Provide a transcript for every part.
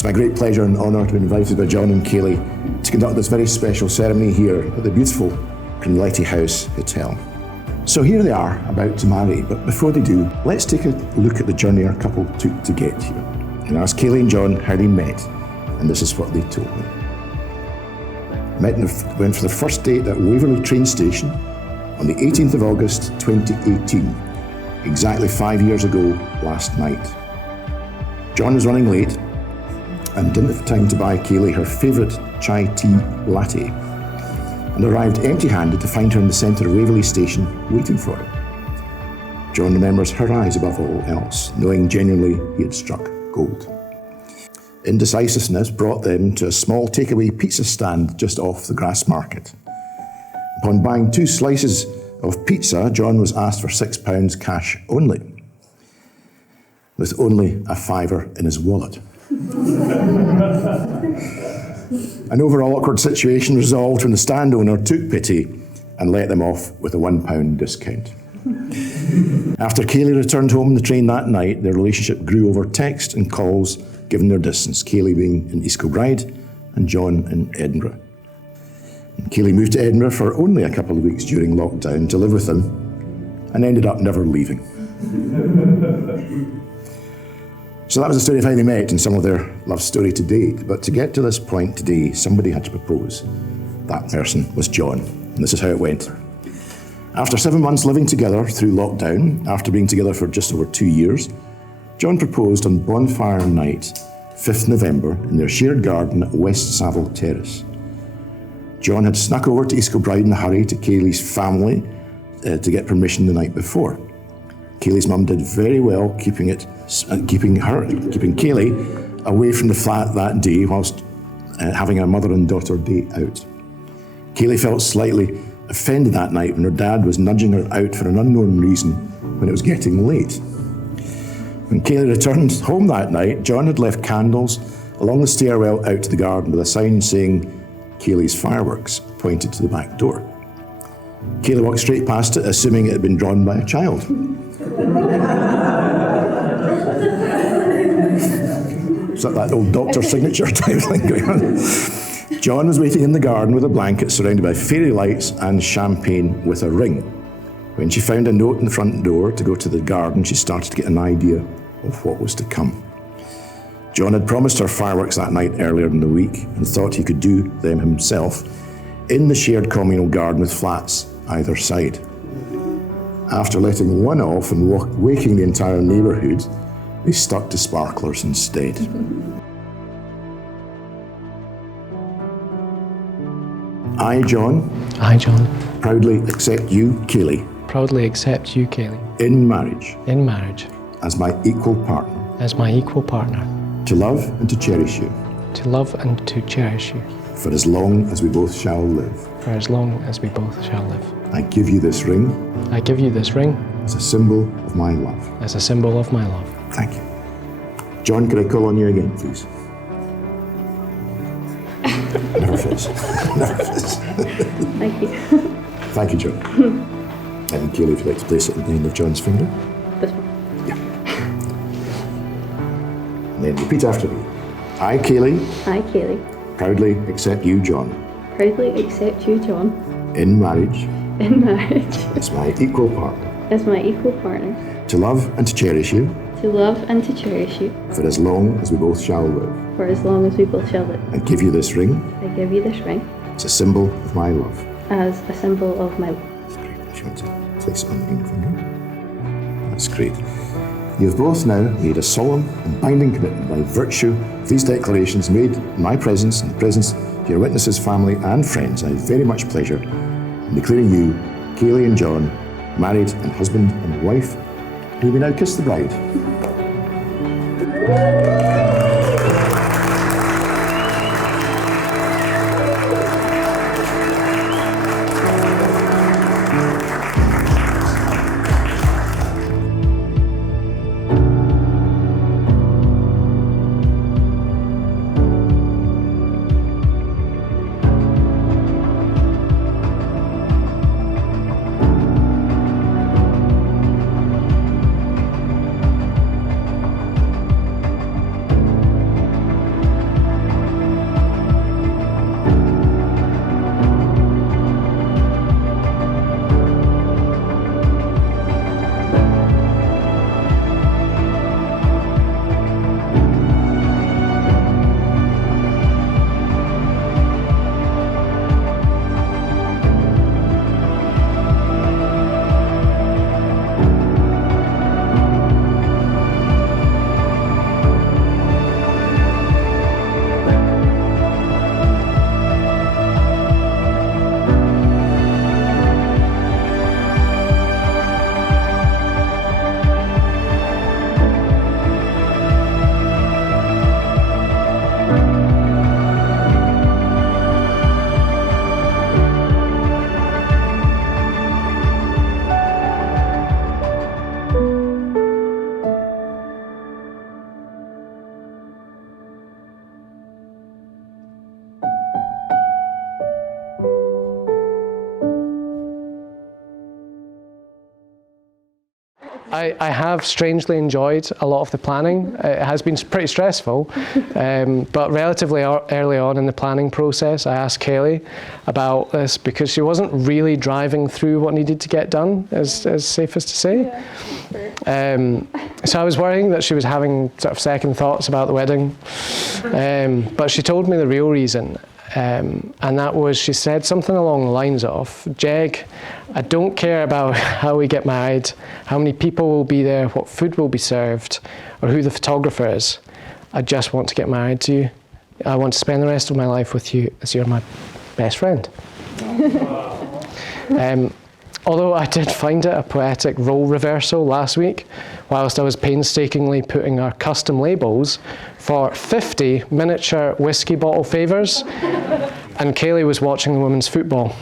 It's my great pleasure and honour to be invited by John and Kayleigh to conduct this very special ceremony here at the beautiful Cringletie House Hotel. So here they are, about to marry, but before they do, let's take a look at the journey our couple took to get here. And ask Kayleigh and John how they met, and this is what they told me. Went for the first date at Waverley train station on the 18th of August 2018, exactly 5 years ago last night. John was running late and didn't have time to buy Kayleigh her favourite chai tea latte, and arrived empty-handed to find her in the centre of Waverley station waiting for her. John remembers her eyes above all else, knowing genuinely he had struck gold. Indecisiveness brought them to a small takeaway pizza stand just off the Grass Market. Upon buying 2 slices of pizza, John was asked for £6 cash only, with only a fiver in his wallet. An overall awkward situation resolved when the stand owner took pity and let them off with a £1 discount. After Kayleigh returned home on the train that night, their relationship grew over text and calls given their distance, Kayleigh being in East Kilbride and John in Edinburgh. And Kayleigh moved to Edinburgh for only a couple of weeks during lockdown to live with him and ended up never leaving. So that was the story of how they met and some of their love story to date. But to get to this point today, somebody had to propose. That person was John, and this is how it went. After 7 months living together through lockdown, after being together for just over 2 years, John proposed on bonfire night, 5th November, in their shared garden at West Savile Terrace. John had snuck over to East Kilbride in a hurry to Kayleigh's family to get permission the night before. Kayleigh's mum did very well keeping Kayleigh away from the flat that day whilst having a mother and daughter date out. Kayleigh felt slightly offended that night when her dad was nudging her out for an unknown reason when it was getting late. When Kayleigh returned home that night, John had left candles along the stairwell out to the garden with a sign saying Kayleigh's fireworks pointed to the back door. Kayleigh walked straight past it, assuming it had been drawn by a child. Is that old doctor signature type thing going on? John was waiting in the garden with a blanket surrounded by fairy lights and champagne with a ring. When she found a note in the front door to go to the garden, she started to get an idea of what was to come. John had promised her fireworks that night earlier in the week and thought he could do them himself in the shared communal garden with flats either side. After letting one off and waking the entire neighbourhood, they stuck to sparklers instead. I, John, proudly accept you, Kayleigh, in marriage, as my equal partner, to love and to cherish you, for as long as we both shall live. I give you this ring, as a symbol of my love. Thank you. John, could I call on you again, please? Never fails. Thank you. Thank you, John. And Kayleigh, if you'd like to place it at the end of John's finger. This one. Yeah. And then repeat after me. I, Kayleigh, proudly accept you, John, in marriage, as my equal partner, to love and to cherish you, for as long as we both shall live. I give you this ring, as a symbol of my love. As a symbol of my love. That's great. If you want to place it on the ring finger. That's great. You have both now made a solemn and binding commitment by virtue of these declarations made in my presence and the presence of your witnesses, family and friends. I have very much pleasure in declaring you, Kayleigh and John, married and husband and wife, who will now kiss the bride. I have strangely enjoyed a lot of the planning. It has been pretty stressful, but relatively early on in the planning process, I asked Kayleigh about this because she wasn't really driving through what needed to get done, as safest to say. Yeah, So I was worrying that she was having sort of second thoughts about the wedding, but she told me the real reason. And that was, she said something along the lines of, Jeg, I don't care about how we get married, how many people will be there, what food will be served, or who the photographer is. I just want to get married to you. I want to spend the rest of my life with you as you're my best friend. Although I did find it a poetic role reversal last week, whilst I was painstakingly putting our custom labels for 50 miniature whiskey bottle favours, and Kayleigh was watching the women's football.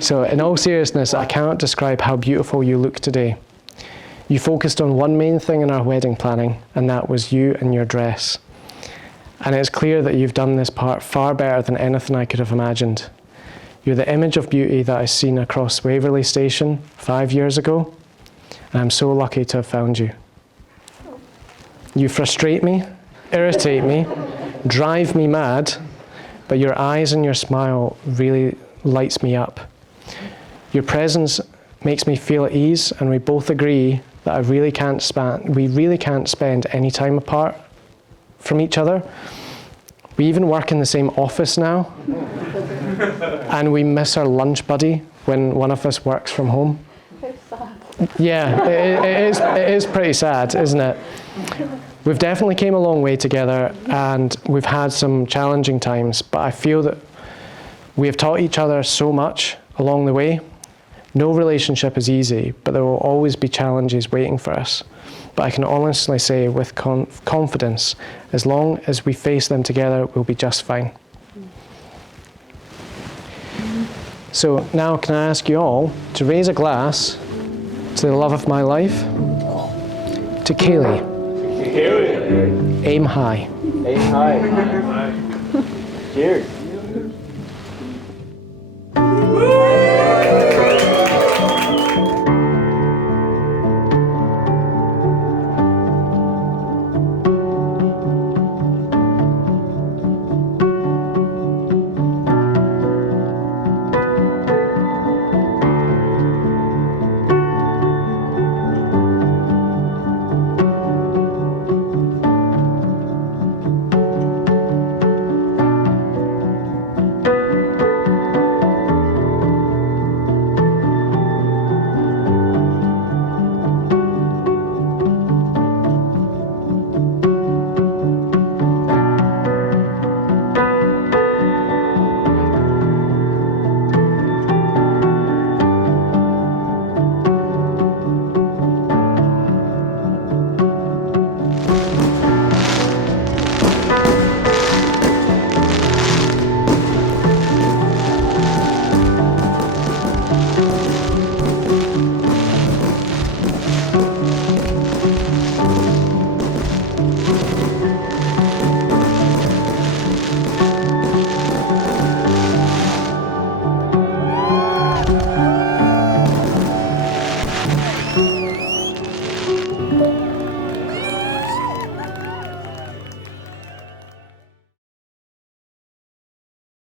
So in all seriousness, I cannot describe how beautiful you look today. You focused on one main thing in our wedding planning, and that was you and your dress. And it's clear that you've done this part far better than anything I could have imagined. You're the image of beauty that I've seen across Waverley Station 5 years ago, and I'm so lucky to have found you. You frustrate me, irritate me, drive me mad, but your eyes and your smile really lights me up. Your presence makes me feel at ease, and we both agree that we really can't spend any time apart from each other. We even work in the same office now, and we miss our lunch buddy when one of us works from home. very sad. Yeah, it is pretty sad, isn't it? We've definitely came a long way together, and we've had some challenging times, but I feel that we have taught each other so much along the way. No relationship is easy, but there will always be challenges waiting for us. But I can honestly say with confidence, as long as we face them together, we'll be just fine. So now can I ask you all to raise a glass to the love of my life, to Kayleigh. Aim high. Aim high. Cheers.